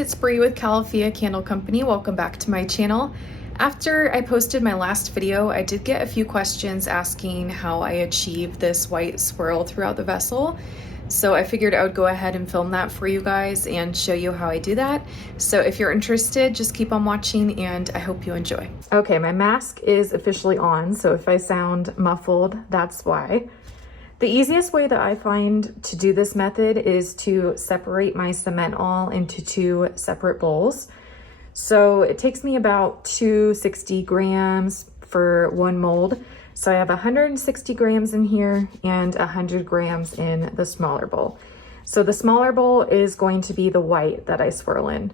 it's Bree with Califia Candle Company. Welcome back to my channel. After I posted my last video, I did get a few questions asking how I achieved this white swirl throughout the vessel. So I figured I would go ahead and film that for you guys and show you how I do that. So if you're interested, just keep on watching and I hope you enjoy. Okay, my mask is officially on, so if I sound muffled, that's why. The easiest way that I find to do this method is to separate my cement all into two separate bowls. So it takes me about 260 grams for one mold. So I have 160 grams in here and 100 grams in the smaller bowl. So the smaller bowl is going to be the white that I swirl in.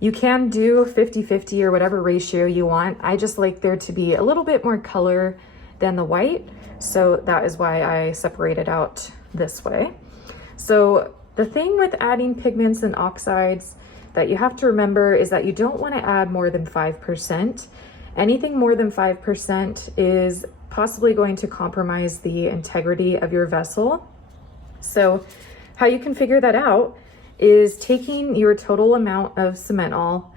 You can do 50-50 or whatever ratio you want. I just like there to be a little bit more color than the white. So that is why I separate it out this way. So the thing with adding pigments and oxides that you have to remember is that you don't want to add more than 5%. Anything more than 5% is possibly going to compromise the integrity of your vessel. So how you can figure that out is taking your total amount of cement all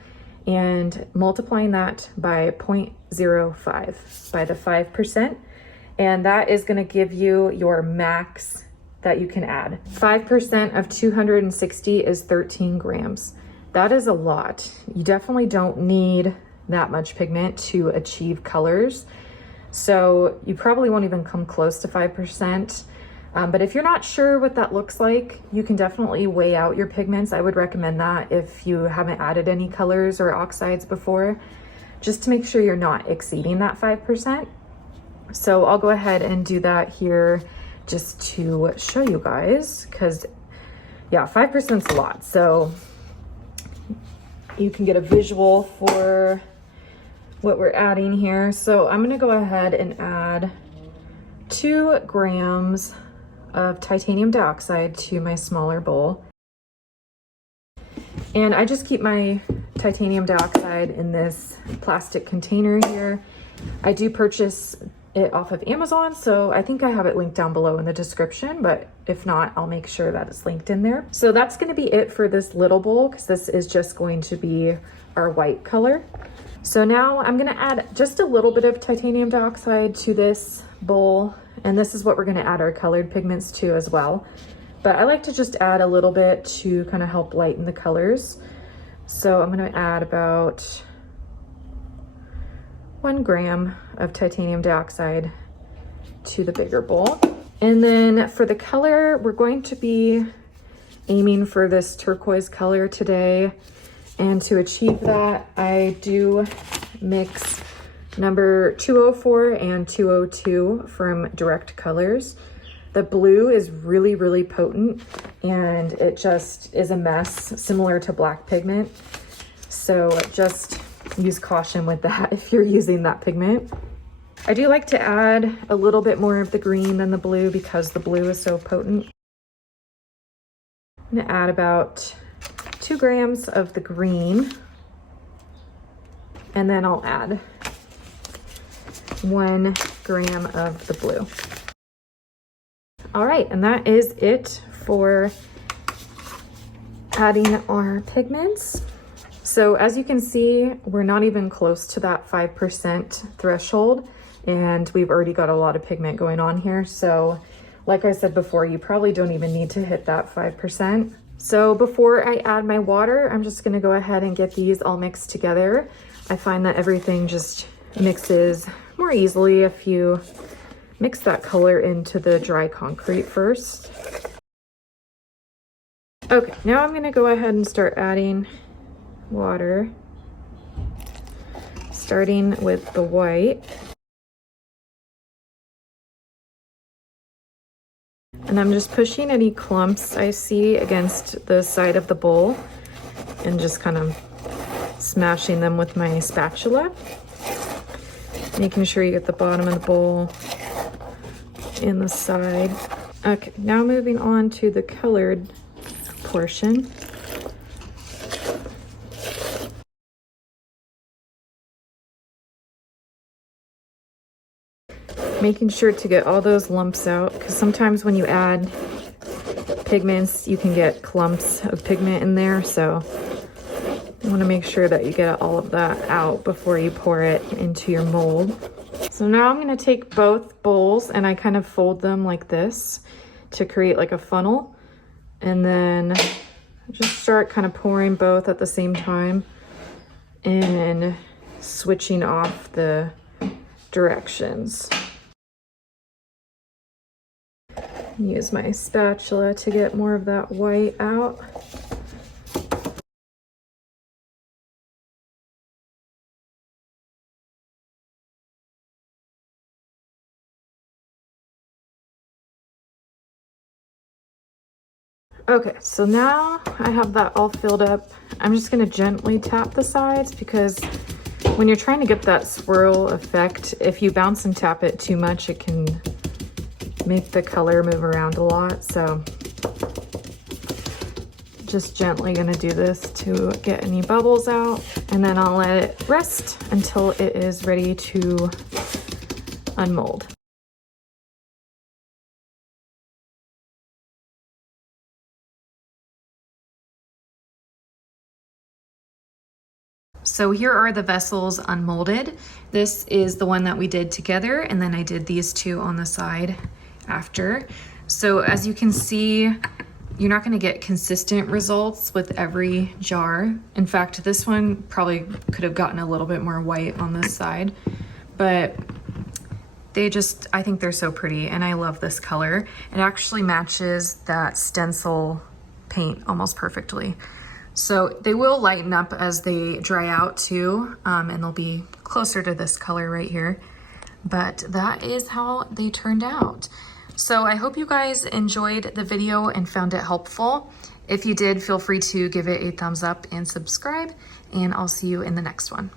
and multiplying that by 0.05 by the 5%. And that is going to give you your max that you can add. 5% of 260 is 13 grams. That is a lot. You definitely don't need that much pigment to achieve colors. So you probably won't even come close to 5%. But if you're not sure what that looks like, you can definitely weigh out your pigments. I would recommend that if you haven't added any colors or oxides before, just to make sure you're not exceeding that 5%. So I'll go ahead and do that here just to show you guys, because yeah, 5% is a lot. So you can get a visual for what we're adding here. So I'm gonna go ahead and add 2 grams of titanium dioxide to my smaller bowl. And I just keep my titanium dioxide in this plastic container here. I do purchase it off of Amazon, so I think I have it linked down below in the description, but if not, I'll make sure that it's linked in there. So that's going to be it for this little bowl, because this is just going to be our white color. So now I'm going to add just a little bit of titanium dioxide to this bowl, and this is what we're going to add our colored pigments to as well. But I like to just add a little bit to kind of help lighten the colors. So I'm going to add about 1 gram of titanium dioxide to the bigger bowl. And then for the color, we're going to be aiming for this turquoise color today. And to achieve that, I do mix number 204 and 202 from Direct Colors. The blue is really, really potent, and it just is a mess similar to black pigment. So just use caution with that if you're using that pigment. I do like to add a little bit more of the green than the blue because the blue is so potent. I'm gonna add about 2 grams of the green, and then I'll add 1 gram of the blue. All right, and that is it for adding our pigments. So as you can see, we're not even close to that 5% threshold, and we've already got a lot of pigment going on here. So like I said before, you probably don't even need to hit that 5%. So before I add my water, I'm just gonna go ahead and get these all mixed together. I find that everything just mixes more easily if you mix that color into the dry concrete first. Okay, now I'm gonna go ahead and start adding water, starting with the white. And I'm just pushing any clumps I see against the side of the bowl and just kind of smashing them with my spatula, making sure you get the bottom of the bowl and the side. Okay, now moving on to the colored portion. Making sure to get all those lumps out, because sometimes when you add pigments, you can get clumps of pigment in there. So You want to make sure that you get all of that out before you pour it into your mold. So now I'm going to take both bowls and I kind of fold them like this to create like a funnel. And then just start kind of pouring both at the same time and switching off the directions. Use my spatula to get more of that white out. Okay, so now I have that all filled up. I'm just gonna gently tap the sides because when you're trying to get that swirl effect, if you bounce and tap it too much, it can make the color move around a lot. So just gently gonna do this to get any bubbles out, and then I'll let it rest until it is ready to unmold. So here are the vessels unmolded. This is the one that we did together, and then I did these two on the side after. So as you can see, you're not going to get consistent results with every jar. In fact, this one probably could have gotten a little bit more white on this side, but I think they're so pretty, and I love this color. It actually matches that stencil paint almost perfectly. So they will lighten up as they dry out too, and they'll be closer to this color right here. But that is how they turned out. So I hope you guys enjoyed the video and found it helpful. If you did, feel free to give it a thumbs up and subscribe, and I'll see you in the next one.